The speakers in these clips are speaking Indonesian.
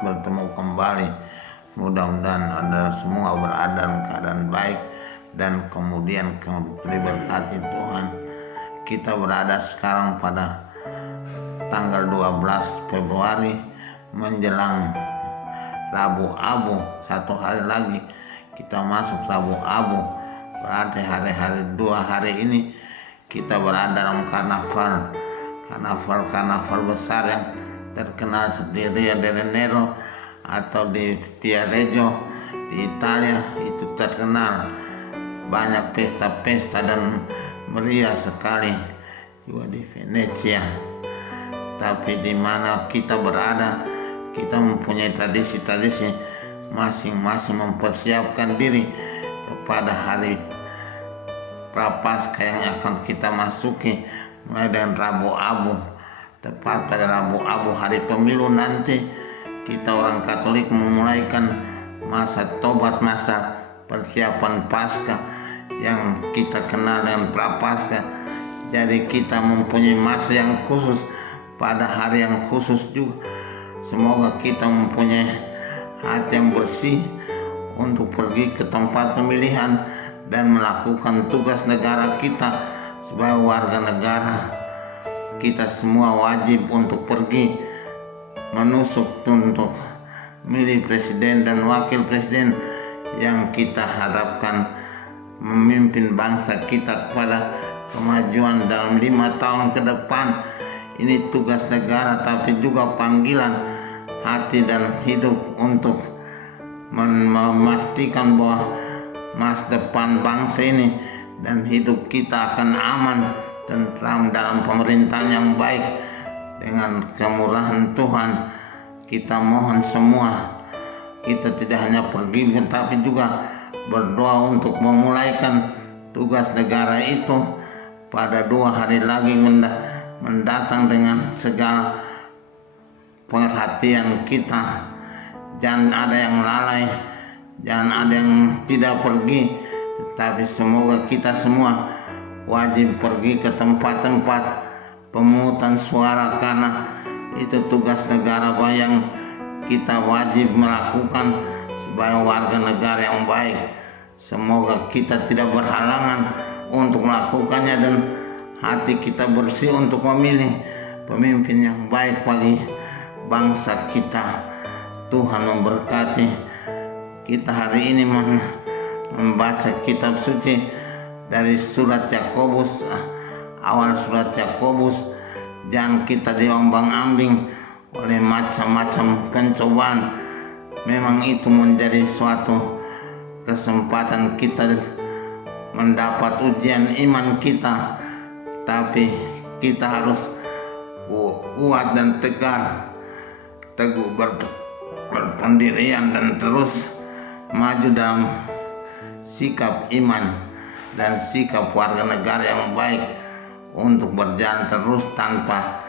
dapat bertemu kembali. Mudah-mudahan Anda semua berada dalam keadaan baik dan kemudian diberkati Tuhan. Kita berada sekarang pada tanggal 12 Februari menjelang Rabu Abu. Satu hari lagi kita masuk Rabu Abu. Berarti hari-hari 2 hari ini kita berada dalam karnaval besar yang terkenal seperti Rio de Janeiro atau di Viareggio di Italia. Itu terkenal banyak pesta-pesta dan meriah sekali, juga di Venesia. Tapi di mana kita berada, kita mempunyai tradisi-tradisi masing-masing, mempersiapkan diri kepada hari Prapaskah yang akan kita masuki mulai dengan Rabu Abu. Tepat pada Rabu Abu, hari pemilu nanti, kita orang Katolik memulaikan masa tobat, masa persiapan Paskah yang kita kenal dengan Prapaskah. Jadi kita mempunyai masa yang khusus pada hari yang khusus juga. Semoga kita mempunyai hati yang bersih untuk pergi ke tempat pemilihan dan melakukan tugas negara kita sebagai warga negara. Kita semua wajib untuk pergi menusuk untuk milih presiden dan wakil presiden yang kita harapkan memimpin bangsa kita kepada kemajuan dalam 5 tahun ke depan. Ini tugas negara, tapi juga panggilan hati dan hidup untuk memastikan bahwa masa depan bangsa ini dan hidup kita akan aman, tentram dalam pemerintahan yang baik. Dengan kemurahan Tuhan, kita mohon semua, kita tidak hanya pergi tapi juga berdoa untuk memulaikan tugas negara itu pada 2 hari lagi mendatang dengan segala perhatian kita. Jangan ada yang lalai, jangan ada yang tidak pergi, tetapi semoga kita semua wajib pergi ke tempat-tempat pemungutan suara, karena itu tugas negara yang kita wajib melakukan sebagai warga negara yang baik. Semoga kita tidak berhalangan untuk melakukannya dan hati kita bersih untuk memilih pemimpin yang baik bagi bangsa kita. Tuhan memberkati kita hari ini membaca kitab suci dari surat Yakobus, awal surat Yakobus. Jangan kita diombang-ambing oleh macam-macam pencobaan. Memang itu menjadi suatu kesempatan kita mendapat ujian iman kita, tapi kita harus kuat dan teguh berpendirian dan terus maju dalam sikap iman dan sikap warga negara yang baik untuk berjalan terus tanpa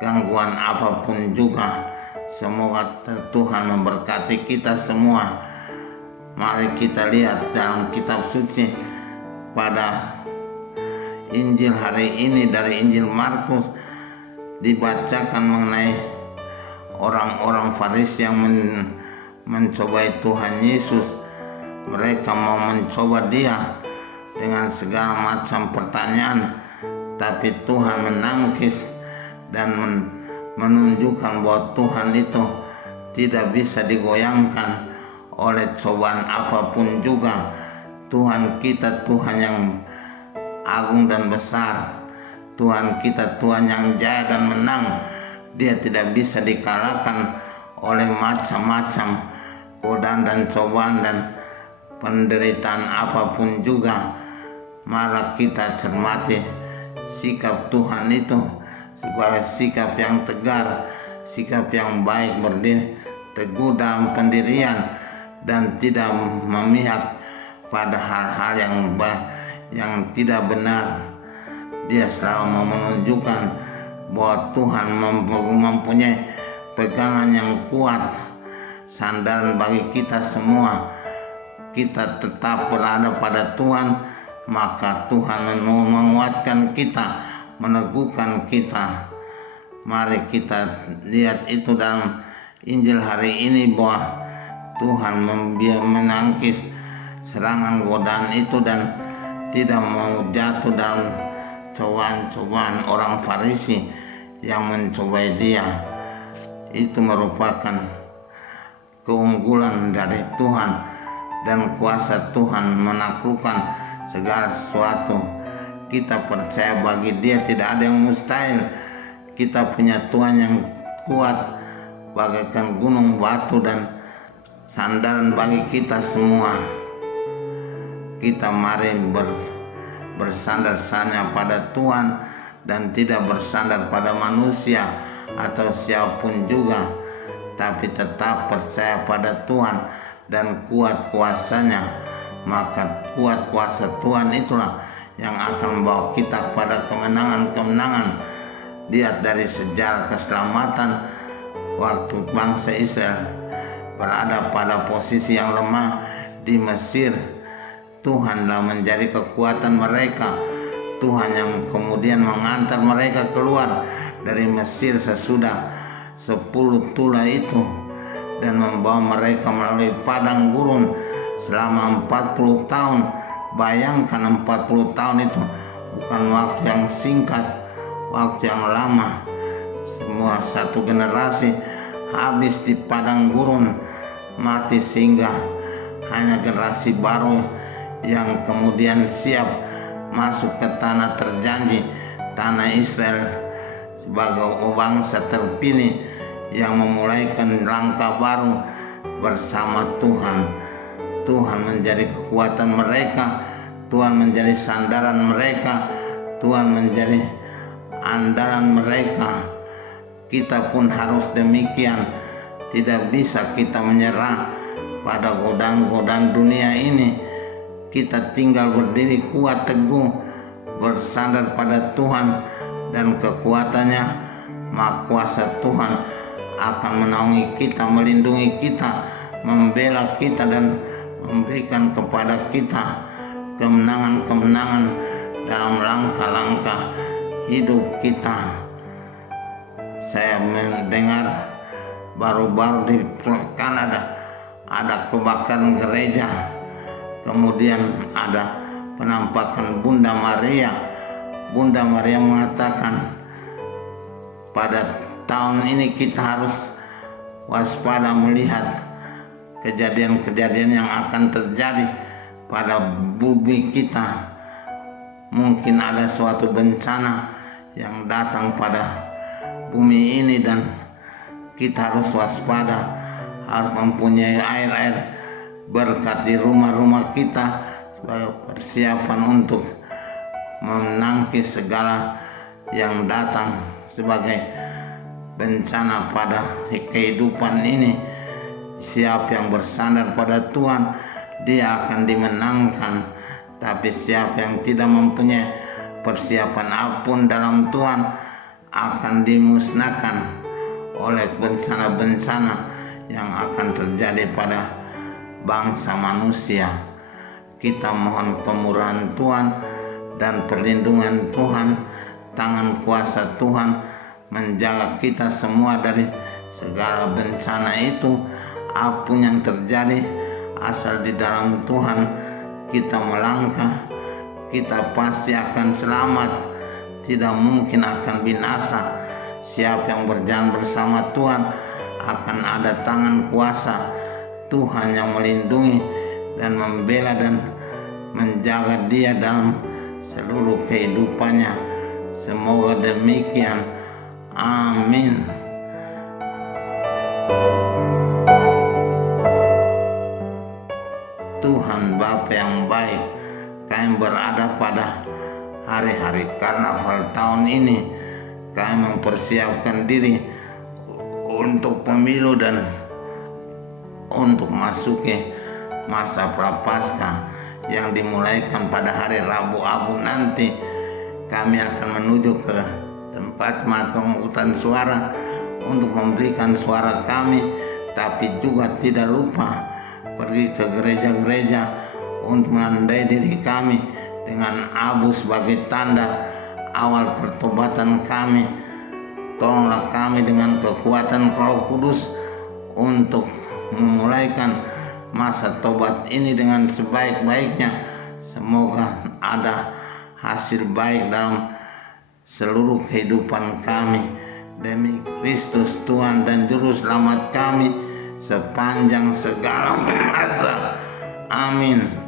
gangguan apapun juga. Semoga Tuhan memberkati kita semua. Mari kita lihat dalam kitab suci pada Injil hari ini dari Injil Markus, dibacakan mengenai orang-orang Farisi yang mencobai Tuhan Yesus. Mereka mau mencoba dia dengan segala macam pertanyaan, tapi Tuhan menangkis dan menunjukkan bahwa Tuhan itu tidak bisa digoyangkan oleh cobaan apapun juga. Tuhan kita Tuhan yang agung dan besar. Tuhan kita Tuhan yang jaya dan menang. Dia tidak bisa dikalahkan oleh macam-macam godaan dan cobaan dan penderitaan apapun juga. Mari kita cermati sikap Tuhan itu sebagai sikap yang tegar, sikap yang baik, berdiri teguh dalam pendirian dan tidak memihak pada hal-hal yang tidak benar. Dia selalu menunjukkan bahwa Tuhan mempunyai pegangan yang kuat, sandaran bagi kita semua. Kita tetap berada pada Tuhan, maka Tuhan menguatkan kita, meneguhkan kita. Mari kita lihat itu dalam Injil hari ini bahwa Tuhan menangkis serangan godaan itu dan tidak mau jatuh dalam cobaan-cobaan orang Farisi yang mencobai dia. Itu merupakan keunggulan dari Tuhan dan kuasa Tuhan menaklukkan segala sesuatu. Kita percaya bagi dia tidak ada yang mustahil. Kita punya Tuhan yang kuat bagaikan gunung batu dan sandaran bagi kita semua. Kita mari bersandar hanya pada Tuhan dan tidak bersandar pada manusia atau siapapun juga, tapi tetap percaya pada Tuhan dan kuat kuasanya. Maka kuat kuasa Tuhan itulah yang akan membawa kita pada kemenangan-kemenangan. Lihat dari sejarah keselamatan waktu bangsa Israel berada pada posisi yang lemah di Mesir, Tuhanlah menjadi kekuatan mereka. Tuhan yang kemudian mengantar mereka keluar dari Mesir sesudah 10 tulah itu dan membawa mereka melalui padang gurun selama 40 tahun. Bayangkan 40 tahun itu bukan waktu yang singkat, waktu yang lama. Semua satu generasi habis di padang gurun mati, sehingga hanya generasi baru yang kemudian siap masuk ke tanah terjanji, tanah Israel sebagai bangsa terpilih yang memulaikan langkah baru bersama Tuhan. Tuhan menjadi kekuatan mereka, Tuhan menjadi sandaran mereka, Tuhan menjadi andalan mereka. Kita pun harus demikian. Tidak bisa kita menyerah pada godaan-godaan dunia ini. Kita tinggal berdiri kuat teguh, bersandar pada Tuhan dan kekuatannya. Maka kuasa Tuhan akan menaungi kita, melindungi kita, membela kita dan memberikan kepada kita kemenangan-kemenangan dalam langkah-langkah hidup kita. Saya mendengar baru-baru di Kanada ada kebakaran gereja, kemudian ada penampakan Bunda Maria. Bunda Maria mengatakan pada tahun ini kita harus waspada melihat kejadian-kejadian yang akan terjadi pada bumi kita. Mungkin ada suatu bencana yang datang pada bumi ini dan kita harus waspada, harus mempunyai air-air berkat di rumah-rumah kita sebagai persiapan untuk menangkis segala yang datang sebagai bencana pada kehidupan ini. Siapa yang bersandar pada Tuhan, dia akan dimenangkan. Tapi siapa yang tidak mempunyai persiapan apapun dalam Tuhan akan dimusnahkan oleh bencana-bencana yang akan terjadi pada bangsa manusia. Kita mohon kemurahan Tuhan dan perlindungan Tuhan, tangan kuasa Tuhan menjaga kita semua dari segala bencana itu. Apapun yang terjadi, asal di dalam Tuhan kita melangkah, kita pasti akan selamat, tidak mungkin akan binasa. Siapa yang berjalan bersama Tuhan akan ada tangan kuasa Tuhan yang melindungi dan membela dan menjaga dia dalam seluruh kehidupannya. Semoga demikian. Amin. Tuhan Bapa yang baik, kami berada pada hari-hari karnaval tahun ini. Kami mempersiapkan diri untuk pemilu dan untuk masuki masa prapaskah yang dimulaikan pada hari Rabu Abu nanti. Kami akan menuju ke tempat pemungutan suara untuk memberikan suara kami, tapi juga tidak lupa pergi ke gereja-gereja untuk menandai diri kami dengan abu sebagai tanda awal pertobatan kami. Tolonglah kami dengan kekuatan Roh Kudus untuk memulaikan masa tobat ini dengan sebaik-baiknya. Semoga ada hasil baik dalam seluruh kehidupan kami. Demi Kristus Tuhan dan Juru Selamat kami sepanjang segala masa. Amin.